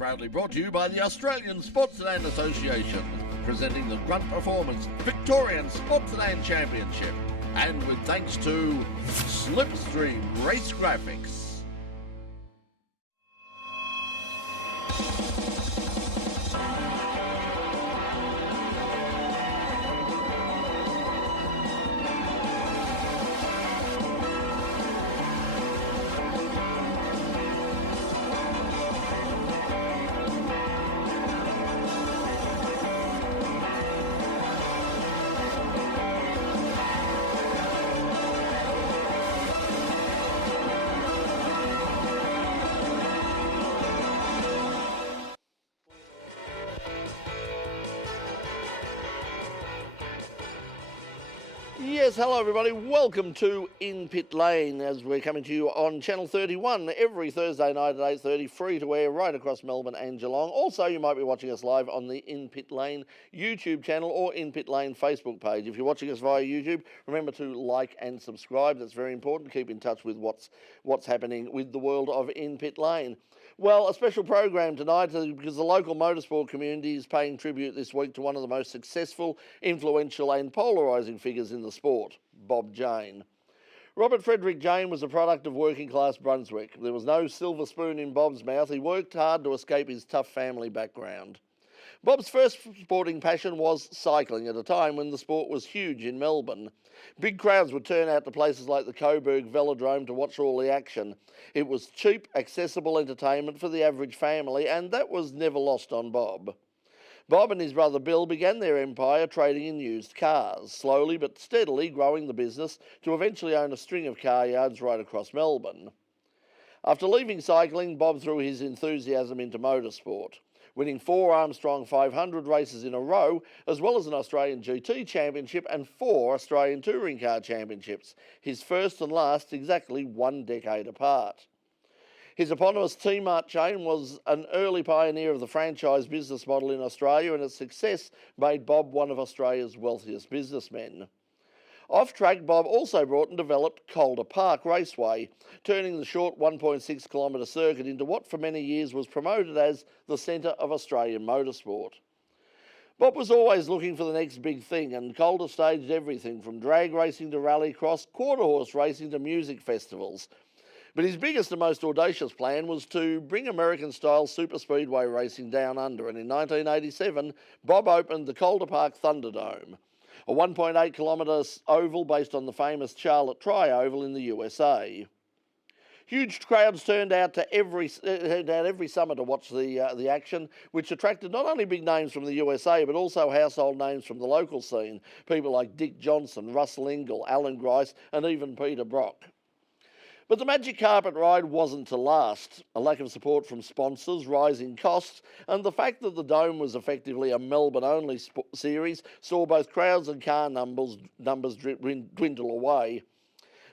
proudly brought to you by the Australian Sedan Association, presenting the Grunt Performance Victorian Sedan Championship, and with thanks to Slipstream Race Graphics. Yes, hello everybody. Welcome to In Pit Lane, as we're coming to you on Channel 31 every Thursday night at 8:30, free to air right across Melbourne and Geelong. Also, you might be watching us live on the In Pit Lane YouTube channel or In Pit Lane Facebook page. If you're watching us via YouTube, remember to like and subscribe. That's very important. Keep in touch with what's happening with the world of In Pit Lane. Well, a special program tonight because the local motorsport community is paying tribute this week to one of the most successful, influential and polarising figures in the sport, Bob Jane. Robert Fredrick Jane was a product of working-class Brunswick. There was no silver spoon in Bob's mouth. He worked hard to escape his tough family background. Bob's first sporting passion was cycling at a time when the sport was huge in Melbourne. Big crowds would turn out to places like the Coburg Velodrome to watch all the action. It was cheap, accessible entertainment for the average family, and that was never lost on Bob. Bob and his brother Bill began their empire trading in used cars, slowly but steadily growing the business to eventually own a string of car yards right across Melbourne. After leaving cycling, Bob threw his enthusiasm into motorsport, winning 4 Armstrong 500 races in a row, as well as an Australian GT Championship and 4 Australian Touring Car Championships, his first and last exactly 1 decade apart. His eponymous T-Mart chain was an early pioneer of the franchise business model in Australia, and its success made Bob one of Australia's wealthiest businessmen. Off-track, Bob also brought and developed Calder Park Raceway, turning the short 1.6 kilometre circuit into what for many years was promoted as the centre of Australian motorsport. Bob was always looking for the next big thing, and Calder staged everything from drag racing to rallycross, quarter horse racing to music festivals. But his biggest and most audacious plan was to bring American-style superspeedway racing down under, and in 1987, Bob opened the Calder Park Thunderdome, a 1.8 kilometre oval based on the famous Charlotte Tri-Oval in the USA. Huge crowds turned out every summer to watch the action, which attracted not only big names from the USA, but also household names from the local scene, people like Dick Johnson, Russell Ingall, Alan Grice, and even Peter Brock. But the magic carpet ride wasn't to last. A lack of support from sponsors, rising costs, and the fact that the Dome was effectively a Melbourne-only series saw both crowds and car numbers dwindle away.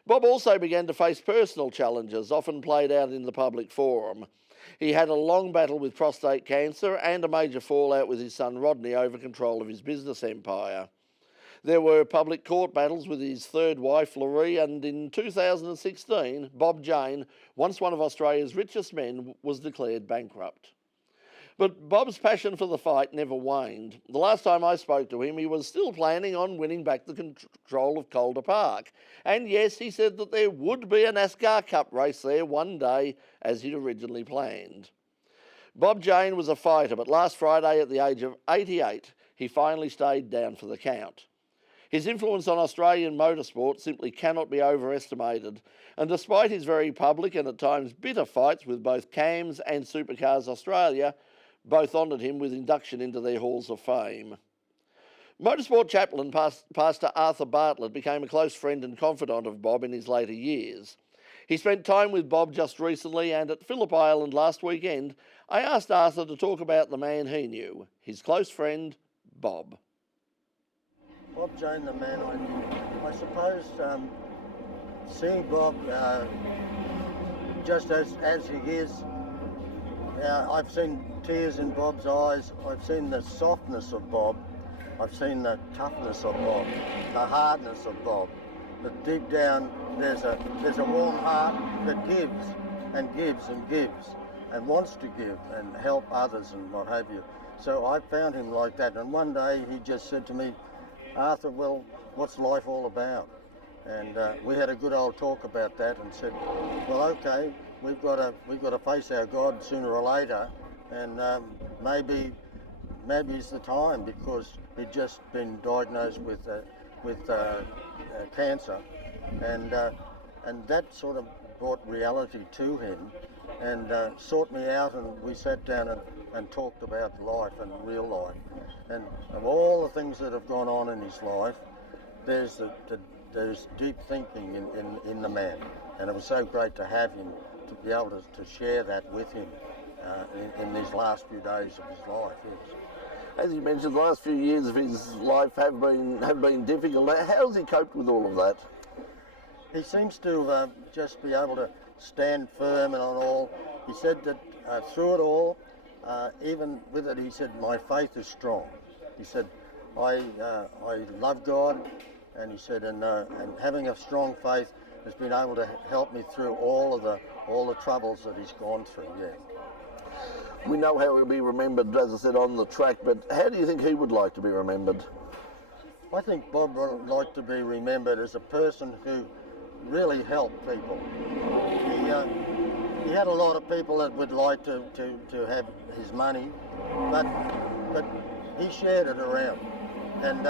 Bob also began to face personal challenges, often played out in the public forum. He had a long battle with prostate cancer and a major fallout with his son Rodney over control of his business empire. There were public court battles with his third wife, Laurie, and in 2016, Bob Jane, once one of Australia's richest men, was declared bankrupt. But Bob's passion for the fight never waned. The last time I spoke to him, he was still planning on winning back the control of Calder Park. And yes, he said that there would be a NASCAR Cup race there one day, as he'd originally planned. Bob Jane was a fighter, but last Friday at the age of 88, he finally stayed down for the count. His influence on Australian motorsport simply cannot be overestimated, and despite his very public and at times bitter fights with both CAMS and Supercars Australia, both honoured him with induction into their halls of fame. Motorsport chaplain Pastor Arthur Bartlett became a close friend and confidant of Bob in his later years. He spent time with Bob just recently, and at Phillip Island last weekend, I asked Arthur to talk about the man he knew, his close friend, Bob. Bob Jane, the man I suppose, seeing Bob just as he is, I've seen tears in Bob's eyes, I've seen the softness of Bob, I've seen the toughness of Bob, the hardness of Bob, but deep down there's a warm heart that gives and gives and gives. wants to give and help others and what have you. So I found him like that. And one day he just said to me, Arthur, well, what's life all about? And we had a good old talk about that and said, well, okay, we've got to face our God sooner or later, and maybe it's the time, because he'd just been diagnosed with cancer, and that sort of brought reality to him and sought me out, and we sat down and talked about life and real life, and of all the things that have gone on in his life, there's deep thinking in the man, and it was so great to have him, to be able to share that with him in these last few days of his life. Yes. As you mentioned, the last few years of his life have been difficult. How's he coped with all of that? He seems to just be able to stand firm and on all. He said that through it all, even with it, he said, my faith is strong. He said, I love God, and he said, and having a strong faith has been able to help me through all the troubles that he's gone through. Yeah. We know how he'll be remembered, as I said, on the track, but how do you think he would like to be remembered? I think Bob would like to be remembered as a person who really helped people. He had a lot of people that would like to have his money, but he shared it around, and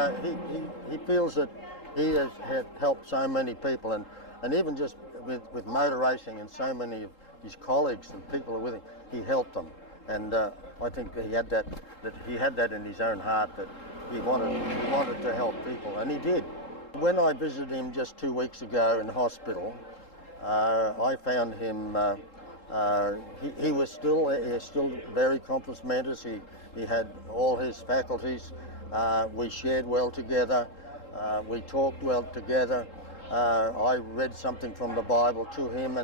he feels that he has helped so many people, and even just with motor racing and so many of his colleagues and people who are with him, he helped them. And I think that he had that in his own heart, that he wanted to help people, and he did. When I visited him just 2 weeks ago in hospital, I found him. He was still very compos mentis. He had all his faculties. We shared well together. We talked well together. I read something from the Bible to him,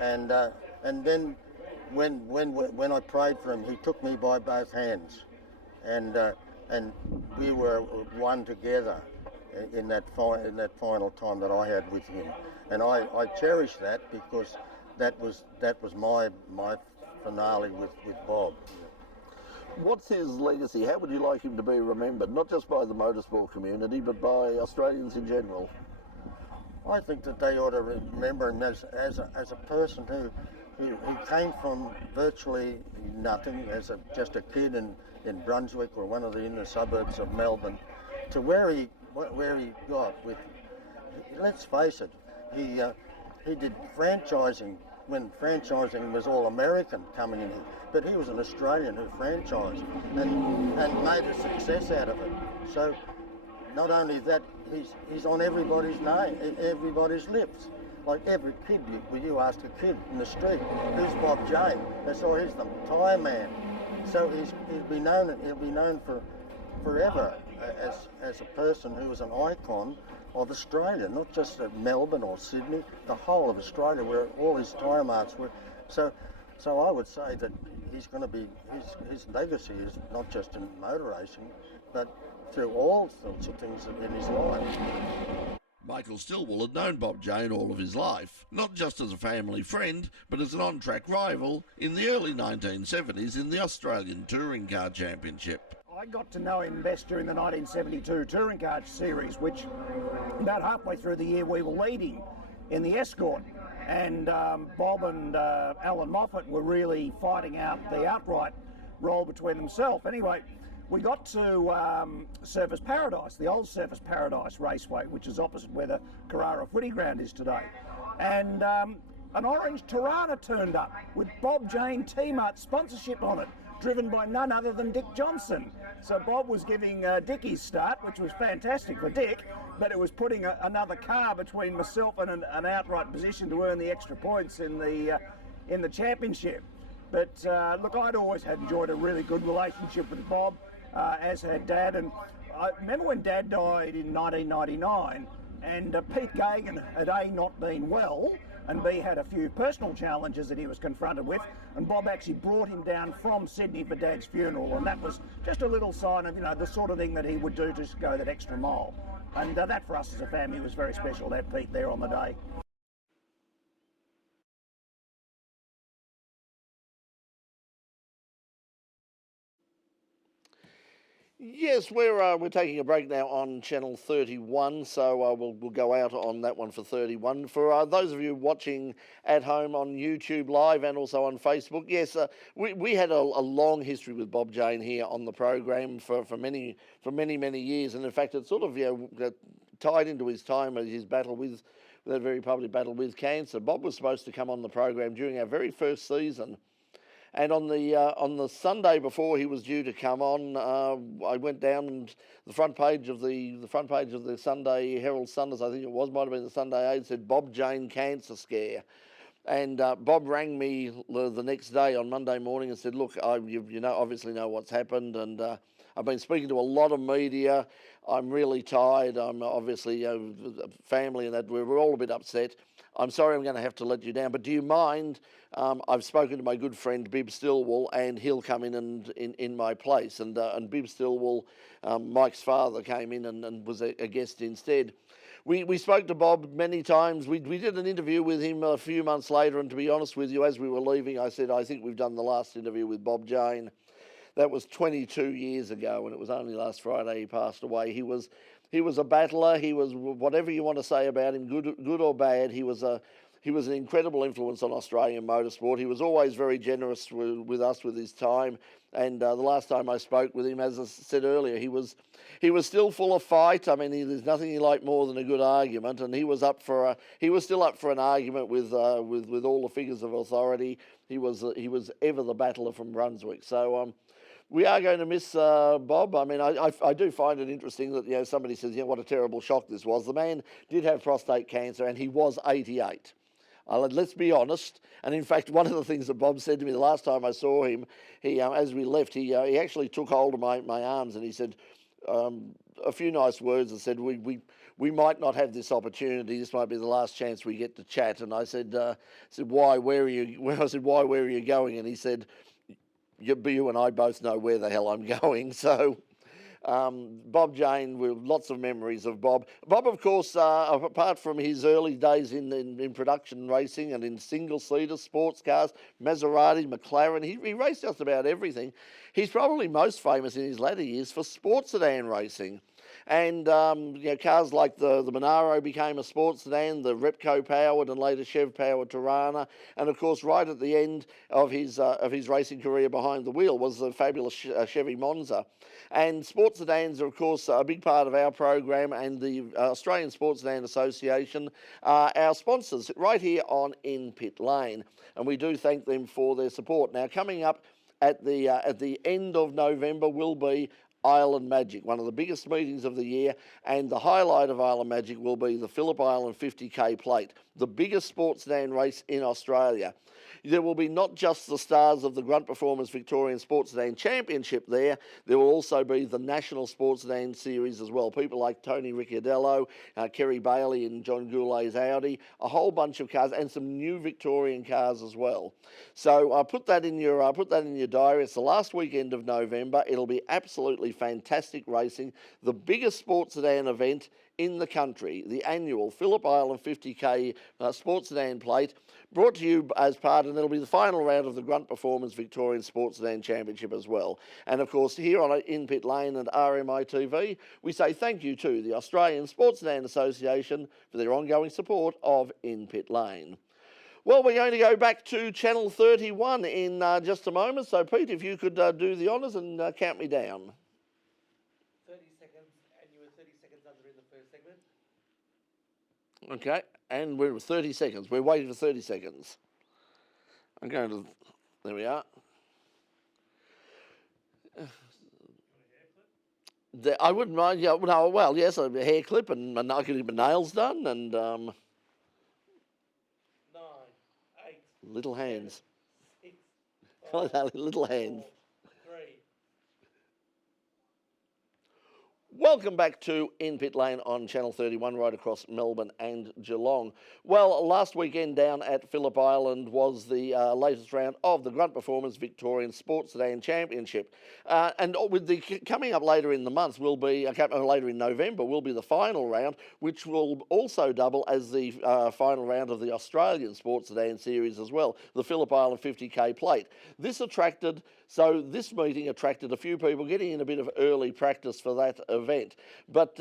and then when I prayed for him, he took me by both hands, and we were one together in that final time that I had with him, and I cherish that, because that was my finale with Bob. What's his legacy? How would you like him to be remembered, not just by the motorsport community, but by Australians in general? I think that they ought to remember him as a person who came from virtually nothing, as just a kid in Brunswick or one of the inner suburbs of Melbourne, to where he got with. Let's face it, he did franchising when franchising was all American coming in here, but he was an Australian who franchised and made a success out of it. So not only that, he's on everybody's name, everybody's lips. Like every kid, you ask a kid in the street, who's Bob Jane? They say, oh, he's the tyre man. So he'll be known for forever as a person who was an icon of Australia, not just Melbourne or Sydney, the whole of Australia, where all his tyre marts were. So I would say that he's going to be, his legacy is not just in motor racing, but through all sorts of things in his life. Michael Stillwell had known Bob Jane all of his life, not just as a family friend, but as an on-track rival in the early 1970s in the Australian Touring Car Championship. I got to know him best during the 1972 Touring Car Series, which about halfway through the year we were leading in the Escort, and Bob and Alan Moffat were really fighting out the outright role between themselves. Anyway, we got to Surfers Paradise, the old Surfers Paradise Raceway, which is opposite where the Carrara footy ground is today. And an orange Tirana turned up with Bob Jane T-Marts sponsorship on it, driven by none other than Dick Johnson. So Bob was giving Dick his start, which was fantastic for Dick, but it was putting another car between myself and an outright position to earn the extra points in the championship. But look, I'd always had enjoyed a really good relationship with Bob, as had Dad. And I remember when Dad died in 1999, and Pete Gagan had A, not been well, and B, had a few personal challenges that he was confronted with, and Bob actually brought him down from Sydney for Dad's funeral, and that was just a little sign of, the sort of thing that he would do to go that extra mile. And that for us as a family was very special to have Pete there on the day. Yes, we're taking a break now on Channel 31, so we'll go out on that one for 31. For those of you watching at home on YouTube Live and also on Facebook, yes, we had a long history with Bob Jane here on the program for many years, and in fact, it sort of tied into his time as his battle with that very public battle with cancer. Bob was supposed to come on the program during our very first season. And on the Sunday before he was due to come on, I went down and the front page of the Sunday Herald Sun, I think it was, might have been the Sunday Aid, said Bob Jane cancer scare. And Bob rang me the next day on Monday morning and said, "Look, you obviously know what's happened, and I've been speaking to a lot of media. I'm really tired. I'm obviously family and that we're all a bit upset. I'm sorry I'm going to have to let you down, but do you mind? I've spoken to my good friend Bib Stillwell, and he'll come in and in my place." And Bib Stillwell, Mike's father, came in and was a guest instead. We spoke to Bob many times. We did an interview with him a few months later, and to be honest with you, as we were leaving, I said, "I think we've done the last interview with Bob Jane." That was 22 years ago, and it was only last Friday he passed away. He was a battler. He was, whatever you want to say about him, good or bad, he was an incredible influence on Australian motorsport. He was always very generous with us with his time. And the last time I spoke with him, as I said earlier, he was still full of fight. I mean, there's nothing he liked more than a good argument, and he was still up for an argument with all the figures of authority. He was ever the battler from Brunswick. So we are going to miss Bob. I mean, I do find it interesting that somebody says, what a terrible shock this was. The man did have prostate cancer, and he was 88. Let's be honest. And in fact, one of the things that Bob said to me the last time I saw him, he as we left, he actually took hold of my arms and he said a few nice words and said, we might not have this opportunity. This might be the last chance we get to chat. And I said, why? Where are you? I said, why? Where are you going? And he said, you and I both know where the hell I'm going. So Bob Jane, with lots of memories of Bob. Bob, of course, apart from his early days in production racing and in single-seater sports cars, Maserati, McLaren, he raced just about everything. He's probably most famous in his latter years for sports sedan racing. And cars like the Monaro became a sports sedan, the Repco-powered and later Chev-powered Tirana, and of course, right at the end of his racing career behind the wheel was the fabulous Chevy Monza. And sports sedans are, of course, a big part of our program, and the Australian Sports Sedan Association are our sponsors right here on In Pit Lane, and we do thank them for their support. Now, coming up at the end of November will be Island Magic, one of the biggest meetings of the year, and the highlight of Island Magic will be the Phillip Island 50k plate, the biggest sports sedan race in Australia. There will be not just the stars of the Grunt Performance Victorian Sports Sedan Championship there will also be the National Sports Sedan Series as well. People like Tony Ricciardello, Kerry Bailey and John Goulet's Audi, a whole bunch of cars and some new Victorian cars as well. So put that in your diary. It's the last weekend of November. It'll be absolutely fantastic racing. The biggest sports sedan event in the country, the annual Phillip Island 50k Sports Sedan Plate, brought to you as part, and it'll be the final round of the Grunt Performance Victorian Sports Sedan Championship as well. And of course, here on In Pit Lane and RMI TV, we say thank you to the Australian Sports Sedan Association for their ongoing support of In Pit Lane. Well, we're going to go back to Channel 31 in just a moment. So, Pete, if you could do the honours and count me down. 30 seconds, and you were 30 seconds under in the first segment. Okay, and we're at 30 seconds. We're waiting for 30 seconds. I'm going to... There we are. I wouldn't mind... Yeah, no, well, yes, a hair clip and I could get my nails done and... 9, 8... Little hands. 6, 5, Little hands. 4, 3... Welcome back to In Pit Lane on Channel 31 right across Melbourne and Geelong. Well, last weekend down at Phillip Island was the latest round of the Grunt Performance Victorian Sports Sedan Championship. And with the coming up later in the month will be, later in November, will be the final round, which will also double as the final round of the Australian Sports Sedan Series as well, the Phillip Island 50k plate. This meeting attracted a few people getting in a bit of early practice for that event. But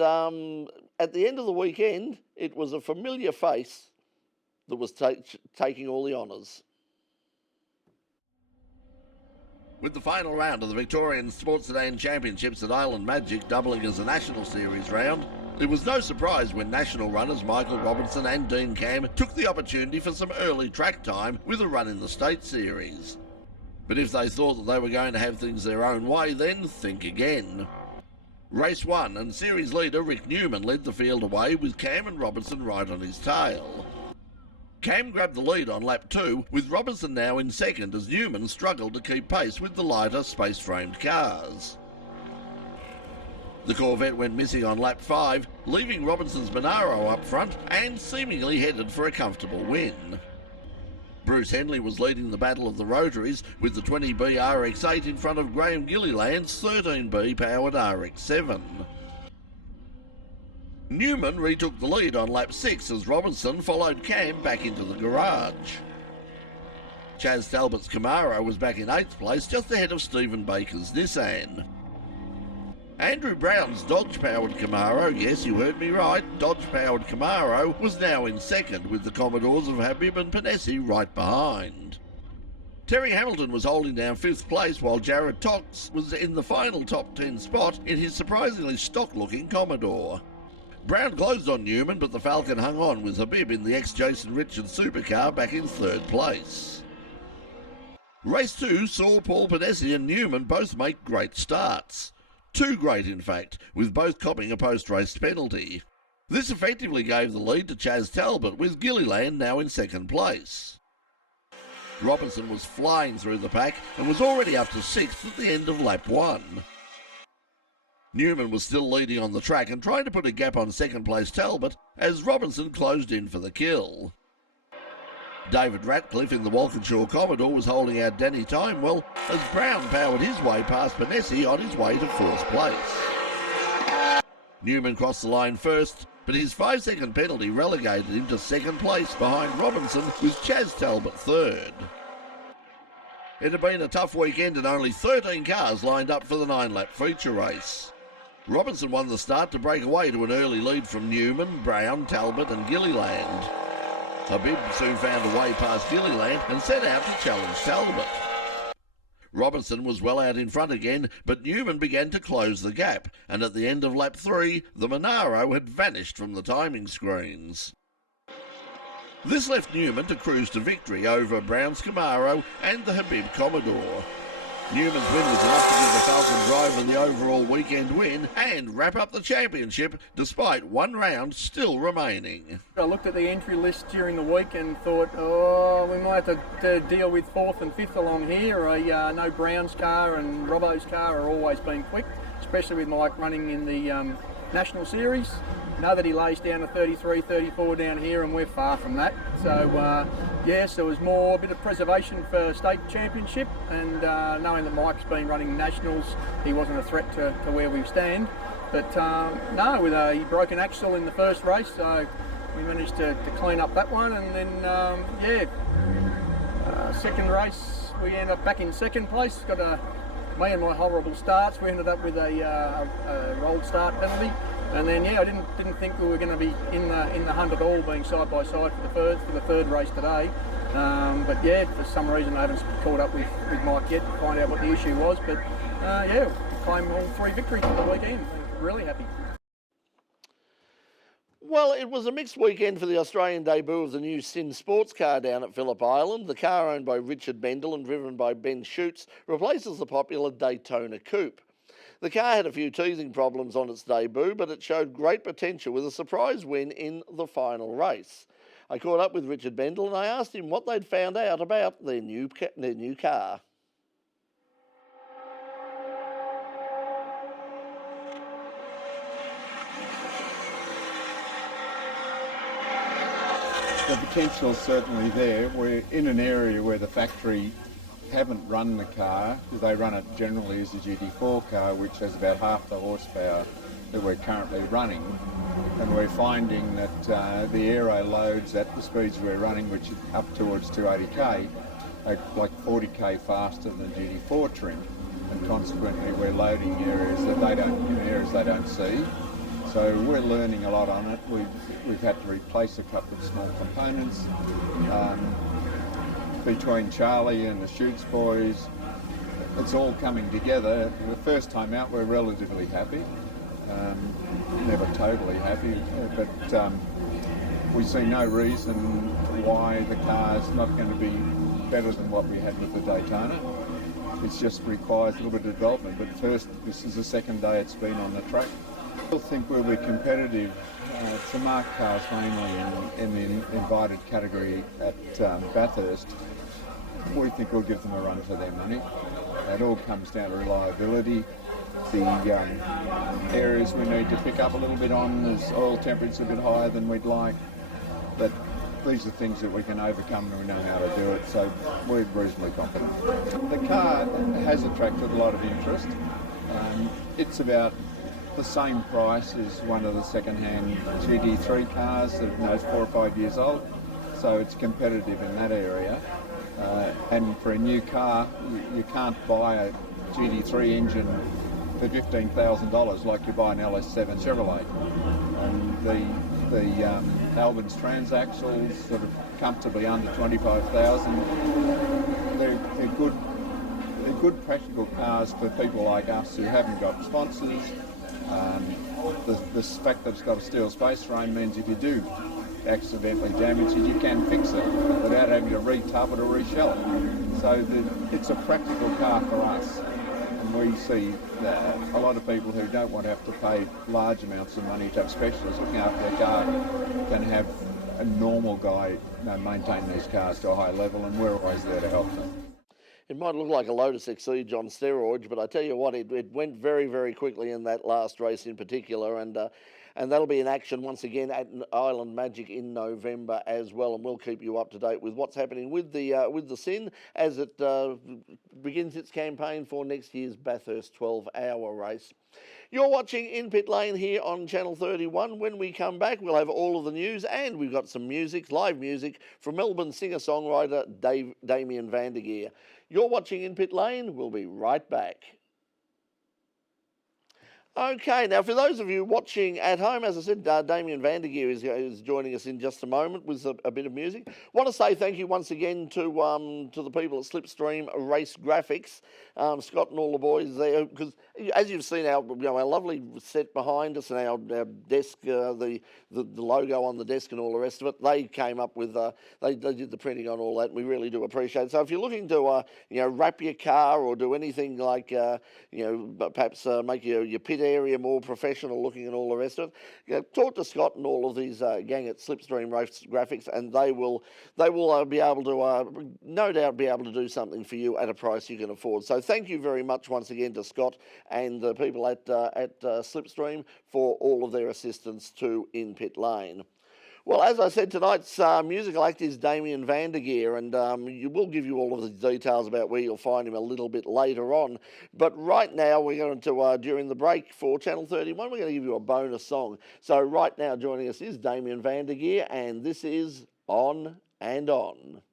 at the end of the weekend, it was a familiar face that was taking all the honours. With the final round of the Victorian Sports Sedan Championships at Island Magic doubling as a National Series round, it was no surprise when national runners Michael Robinson and Dean Cam took the opportunity for some early track time with a run in the State Series. But if they thought that they were going to have things their own way, then think again. Race 1 and series leader Rick Newman led the field away with Cam and Robinson right on his tail. Cam grabbed the lead on lap 2, with Robinson now in second as Newman struggled to keep pace with the lighter space-framed cars. The Corvette went missing on lap 5, leaving Robinson's Monaro up front and seemingly headed for a comfortable win. Bruce Henley was leading the battle of the Rotaries with the 20B RX-8 in front of Graham Gilliland's 13B powered RX-7. Newman retook the lead on lap 6 as Robinson followed Cam back into the garage. Chaz Talbot's Camaro was back in 8th place just ahead of Stephen Baker's Nissan. Andrew Brown's Dodge-powered Camaro, yes, you heard me right, Dodge-powered Camaro, was now in second with the Commodores of Habib and Panesi right behind. Terry Hamilton was holding down 5th place while Jared Tox was in the final top 10 spot in his surprisingly stock-looking Commodore. Brown closed on Newman, but the Falcon hung on with Habib in the ex-Jason Richards supercar back in 3rd place. Race 2 saw Paul Panesi and Newman both make great starts. Too great, in fact, with both copping a post-race penalty. This effectively gave the lead to Chaz Talbot, with Gilliland now in 2nd place. Robinson was flying through the pack and was already up to 6th at the end of lap 1. Newman was still leading on the track and trying to put a gap on 2nd place Talbot as Robinson closed in for the kill. David Ratcliffe in the Walkinshaw Commodore was holding out Danny Timewell as Brown powered his way past Panesi on his way to 4th place. Newman crossed the line first, but his 5-second penalty relegated him to 2nd place behind Robinson with Chaz Talbot 3rd. It had been a tough weekend and only 13 cars lined up for the 9-lap feature race. Robinson won the start to break away to an early lead from Newman, Brown, Talbot and Gilliland. Habib soon found a way past Gilliland and set out to challenge Talbot. Robinson was well out in front again, but Newman began to close the gap, and at the end of lap 3, the Monaro had vanished from the timing screens. This left Newman to cruise to victory over Brown's Camaro and the Habib Commodore. Newman's win was enough to give the Falcon driver the overall weekend win and wrap up the championship despite one round still remaining. I looked at the entry list during the week and thought, we might have to deal with 4th and 5th along here. I know Brown's car and Robbo's car are always been quick, especially with Mike running in the National Series. Know that he lays down a 33, 34 down here and we're far from that. So yes, there was a bit of preservation for state championship, and knowing that Mike's been running nationals, he wasn't a threat to where we stand. But no, with a broken axle in the first race, so we managed to clean up that one, and then second race we ended up back in 2nd place. Me and my horrible starts, we ended up with a rolled start penalty. And then, I didn't think we were going to be in the hunt at all, being side by side for the third race today. But for some reason I haven't caught up with Mike yet to find out what the issue was. But claim all 3 victories for the weekend. Really happy. Well, it was a mixed weekend for the Australian debut of the new Sin sports car down at Phillip Island. The car, owned by Richard Bendel and driven by Ben Schutz, replaces the popular Daytona Coupe. The car had a few teething problems on its debut, but it showed great potential with a surprise win in the final race. I caught up with Richard Bendel and I asked him what they'd found out about their new car. the potential's certainly there. We're in an area where the factory haven't run the car, because they run it generally as a GT4 car, which has about half the horsepower that we're currently running. And we're finding that the aero loads at the speeds we're running, which is up towards 280k, are like 40k faster than GT4 trim, and consequently we're loading areas that they don't see. So we're learning a lot on it. We've had to replace a couple of small components. Between Charlie and the Shoots boys, it's all coming together. The first time out we're relatively happy. Never totally happy, but we see no reason why the car's not going to be better than what we had with the Daytona. It just requires a little bit of development, but first, this is the second day it's been on the track. I still think we'll be competitive. It's the marked cars mainly in the invited category at Bathurst. We think we'll give them a run for their money. It all comes down to reliability. The areas we need to pick up a little bit on is oil temperature's a bit higher than we'd like, but these are things that we can overcome and we know how to do it, so we're reasonably confident. The car has attracted a lot of interest. It's about the same price as one of the second-hand GT3 cars that are 4 or 5 years old, so it's competitive in that area. And for a new car, you can't buy a GT3 engine for $15,000 like you buy an LS7 Chevrolet. The Albin's transaxles sort of comfortably under 25,000. They're good practical cars for people like us who haven't got sponsors. The fact that it's got a steel space frame means if you do accidentally damage it, you can fix it without having to re-tub it or reshell it. So it's a practical car for us. And we see that a lot of people who don't want to have to pay large amounts of money to have specialists looking after their car can have a normal guy maintain these cars to a high level, and we're always there to help them. It might look like a Lotus Exige on steroids, but I tell you what, it went very, very quickly in that last race in particular, and that'll be in action once again at Island Magic in November as well, and we'll keep you up to date with what's happening with the Sin as it begins its campaign for next year's Bathurst 12-hour race. You're watching In Pit Lane here on Channel 31. When we come back, we'll have all of the news, and we've got some music, live music, from Melbourne singer-songwriter Damien Vandergeer. You're watching In Pit Lane. We'll be right back. Okay, now for those of you watching at home, as I said, Damien Vandergeer is joining us in just a moment with a bit of music. Want to say thank you once again to the people at Slipstream Race Graphics, Scott and all the boys there, because as you've seen our lovely set behind us and our desk, the logo on the desk and all the rest of it, they came up with they did the printing on all that, and we really do appreciate it. So if you're looking to wrap your car or do anything like perhaps make your pit area more professional looking and all the rest of it, talk to Scott and all of these gang at Slipstream Race Graphics, and they will be able to no doubt be able to do something for you at a price you can afford. So thank you very much once again to Scott and the people at Slipstream for all of their assistance to In Pit Lane. Well, as I said, tonight's musical act is Damien Vandergeer, and we'll give you all of the details about where you'll find him a little bit later on. But right now, we're going to, during the break for Channel 31, we're going to give you a bonus song. So right now, joining us is Damien Vandergeer, and this is On and On.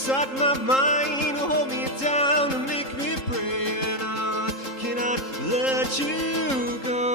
Inside my mind, hold me down and make me pray. And I cannot let you go.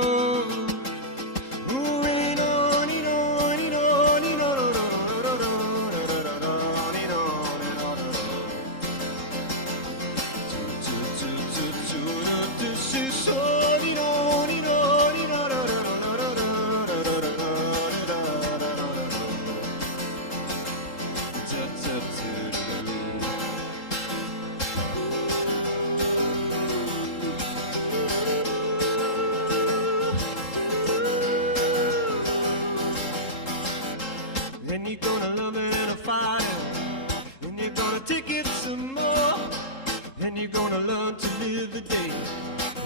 and you're gonna love it in a fire, and you're gonna take it some more, and you're gonna learn to live the day,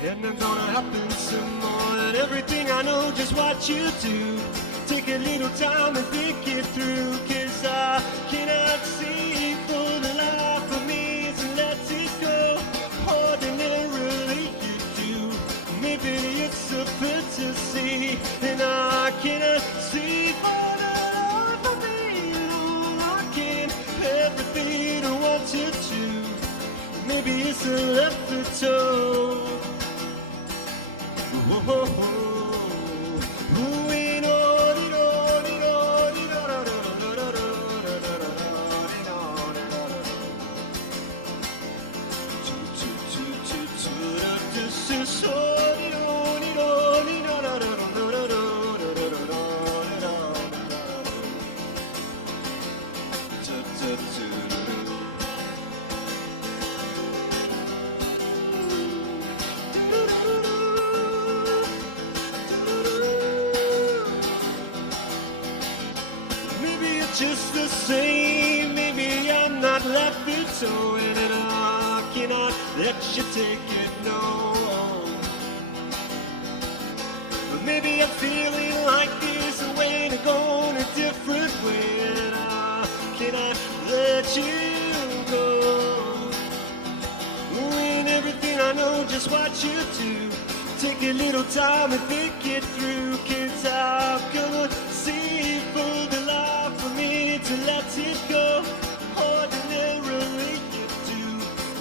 and it's gonna happen some more. And everything I know, just what you do, take a little time and think it through, 'cause I cannot see for the life of me to let it go. Ordinarily you do, maybe it's a fantasy, and I cannot see for the life of me. Oh, I can't everything I want you to, maybe it's a left the toe. Whoa, whoa, whoa. Ooh, we know. Just the same, maybe I'm not left it so, and I cannot let you take it, no. But maybe I'm feeling like there's a way to go in a different way, and I cannot let you go. And everything I know, just what you do, take a little time and think it through, 'cause I'm gonna see for the life for me to let it go. Ordinarily you do,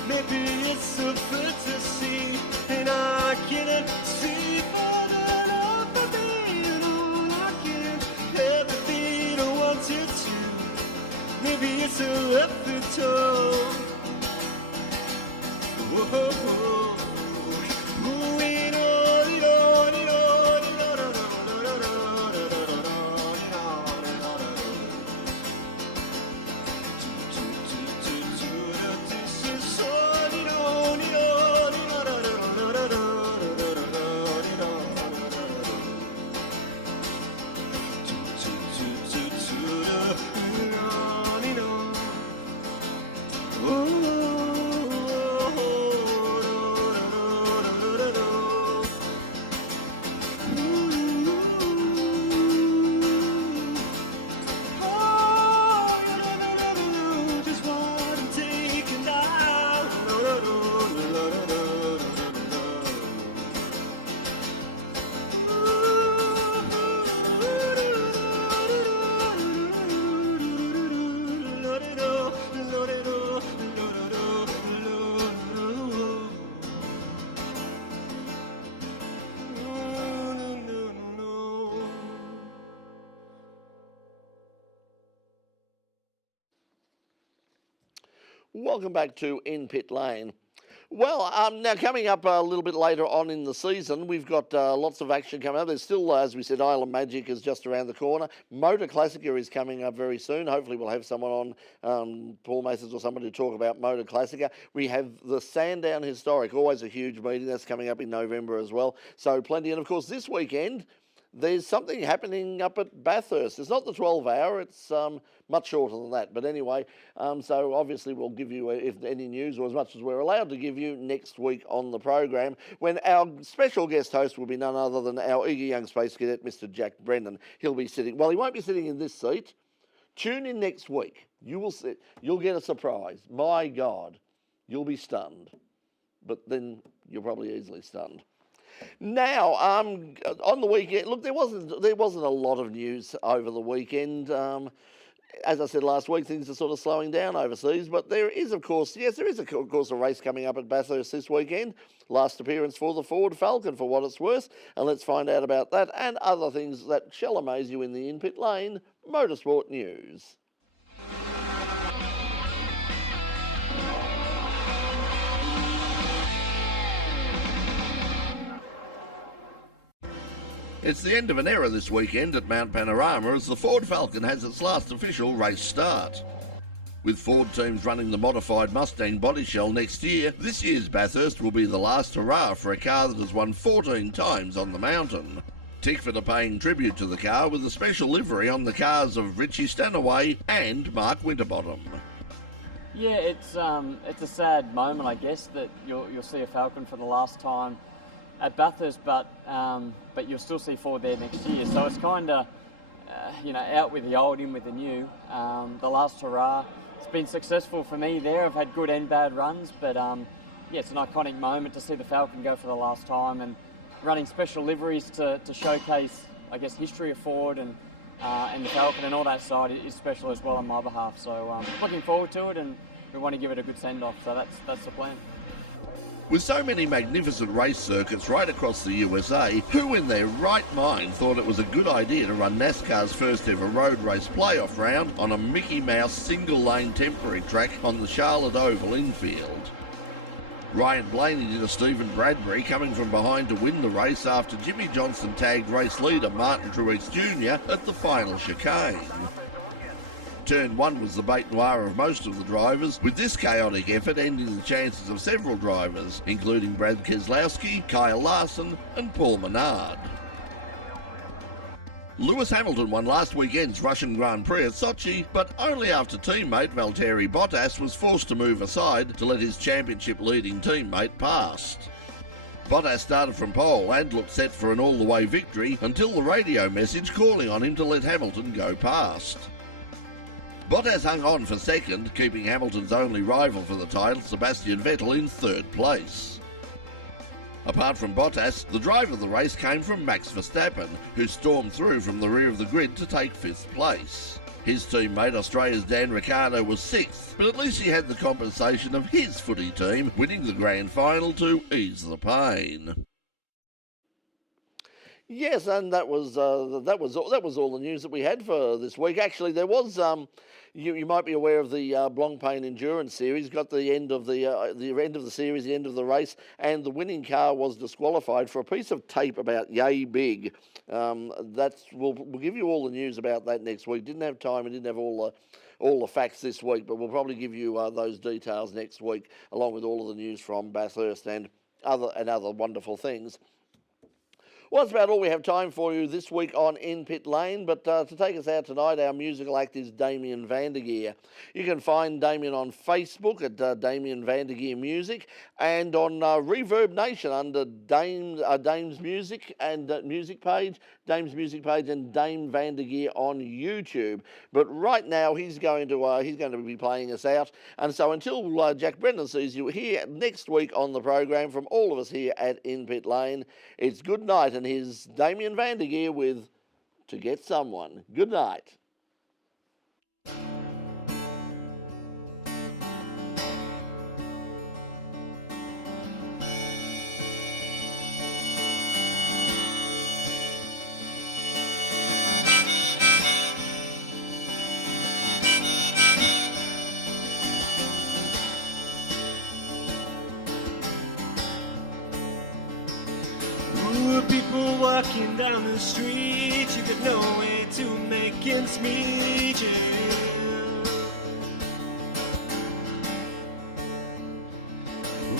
maybe it's a fantasy, and I cannot see for the love of me, and all I can, everything I want you to, maybe it's a left the toe. Whoa, whoa, whoa. Ooh, we know. Welcome back to In Pit Lane. Well, now coming up a little bit later on in the season, we've got lots of action coming up. There's still, as we said, Island Magic is just around the corner. Motor Classica is coming up very soon. Hopefully we'll have someone on, Paul Masons or somebody to talk about Motor Classica. We have the Sandown Historic, always a huge meeting. That's coming up in November as well. So plenty. And of course, this weekend, there's something happening up at Bathurst. It's not the 12-hour, it's much shorter than that. But anyway, so obviously we'll give you, if any news, or as much as we're allowed to give you next week on the program, when our special guest host will be none other than our eager young space cadet, Mr. Jack Brennan. He'll be sitting, well, he won't be sitting in this seat. Tune in next week. You will see, you'll get a surprise. My God, you'll be stunned. But then you're probably easily stunned. Now, on the weekend, look, there wasn't a lot of news over the weekend. As I said last week, things are sort of slowing down overseas, but there is, of course, a race coming up at Bathurst this weekend. Last appearance for the Ford Falcon, for what it's worth, and let's find out about that and other things that shall amaze you in the In Pit Lane Motorsport News. It's the end of an era this weekend at Mount Panorama as the Ford Falcon has its last official race start. With Ford teams running the modified Mustang body shell next year, this year's Bathurst will be the last hurrah for a car that has won 14 times on the mountain. Tickford are paying tribute to the car with a special livery on the cars of Richie Stanaway and Mark Winterbottom. Yeah, it's a sad moment, I guess, that you'll see a Falcon for the last time at Bathurst, but you'll still see Ford there next year. So it's kind of, out with the old, in with the new. The last hurrah, it's been successful for me there. I've had good and bad runs, but it's an iconic moment to see the Falcon go for the last time, and running special liveries to showcase, I guess, history of Ford and the Falcon and all that side is special as well on my behalf. So looking forward to it, and we want to give it a good send-off. So that's the plan. With so many magnificent race circuits right across the USA, who in their right mind thought it was a good idea to run NASCAR's first ever road race playoff round on a Mickey Mouse single-lane temporary track on the Charlotte Oval infield? Ryan Blaney did a Stephen Bradbury, coming from behind to win the race after Jimmy Johnson tagged race leader Martin Truex Jr. at the final chicane. Turn 1 was the bête noire of most of the drivers, with this chaotic effort ending the chances of several drivers, including Brad Keselowski, Kyle Larson and Paul Menard. Lewis Hamilton won last weekend's Russian Grand Prix at Sochi, but only after teammate Valtteri Bottas was forced to move aside to let his championship-leading teammate past. Bottas started from pole and looked set for an all-the-way victory until the radio message calling on him to let Hamilton go past. Bottas hung on for second, keeping Hamilton's only rival for the title, Sebastian Vettel, in third place. Apart from Bottas, the drive of the race came from Max Verstappen, who stormed through from the rear of the grid to take fifth place. His teammate, Australia's Dan Ricciardo, was sixth, but at least he had the compensation of his footy team winning the grand final to ease the pain. Yes, and that was all the news that we had for this week. Actually, there was you might be aware of the Blancpain Endurance Series. Got the end of the end of the series, the end of the race, and the winning car was disqualified for a piece of tape about yay big. We'll give you all the news about that next week. Didn't have time and didn't have all the facts this week, but we'll probably give you those details next week, along with all of the news from Bathurst and other wonderful things. Well, that's about all we have time for you this week on In Pit Lane, but to take us out tonight, our musical act is Damien Vandergeer. You can find Damien on Facebook at Damien Vandergeer Music, and on Reverb Nation under Dame's Music and Music page, Dame's Music page, and Dame Vandergeer on YouTube. But right now, he's going to be playing us out, and so until Jack Brennan sees you here next week on the program, from all of us here at In Pit Lane, it's good night. And here's Damien Vandergeer with To Get Someone. Good night. People walking down the street, you got no way to make ends meet you.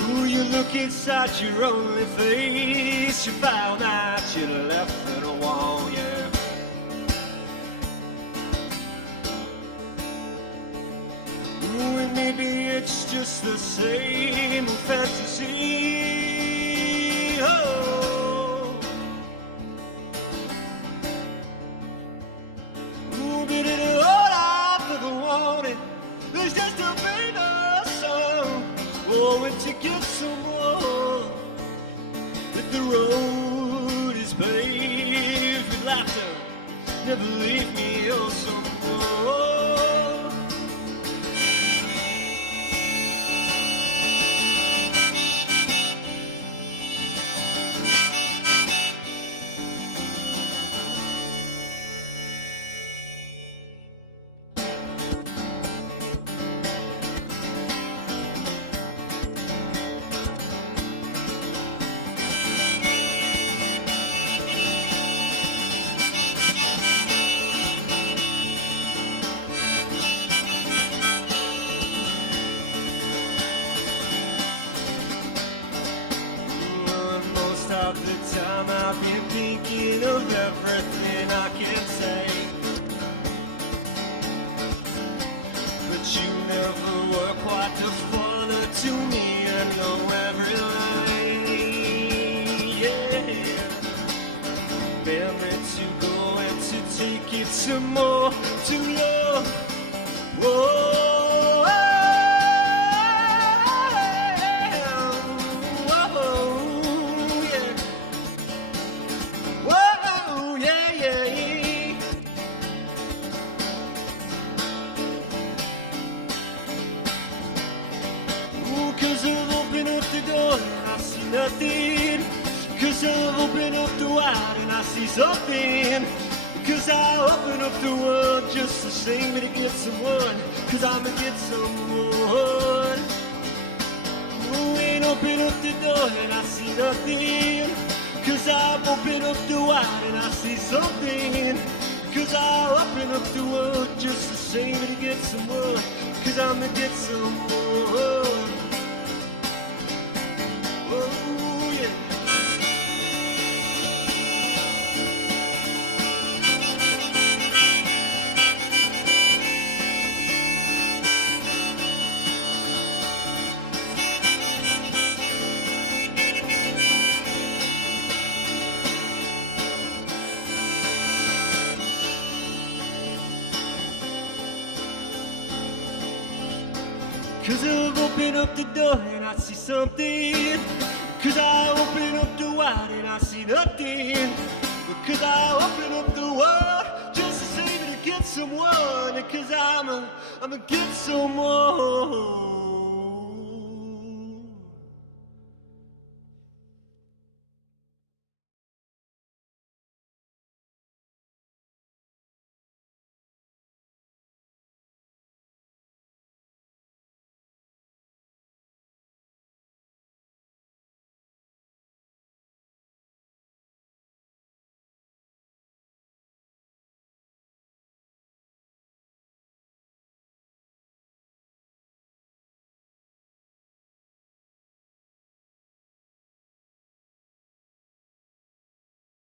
Ooh, you look inside your only face, you found out you left it alone, yeah. Ooh, and maybe it's just the same old fantasy. Oh. There's just a better song, oh, to get someone. But the road is paved with laughter, never leave me oh someone. some more to love. Whoa, yeah. Whoa, yeah. Ooh, 'cause I've opened up the door and I see nothing. 'Cause I've opened up the wide and I see something. 'Cause I open up the world just to sing me to get someone. 'Cause I'ma get someone. Ooh, ain't open up the door and I see nothing. 'Cause I've opened up the wide and I see something. 'Cause I open up the world just to sing me to get someone. 'Cause I'ma get someone. Oh, yeah. Cause I've opened up the door and I see something. Cause I open up the wide and I see nothing. Cause I open up the world just to save it to get someone. Cause I'ma get someone.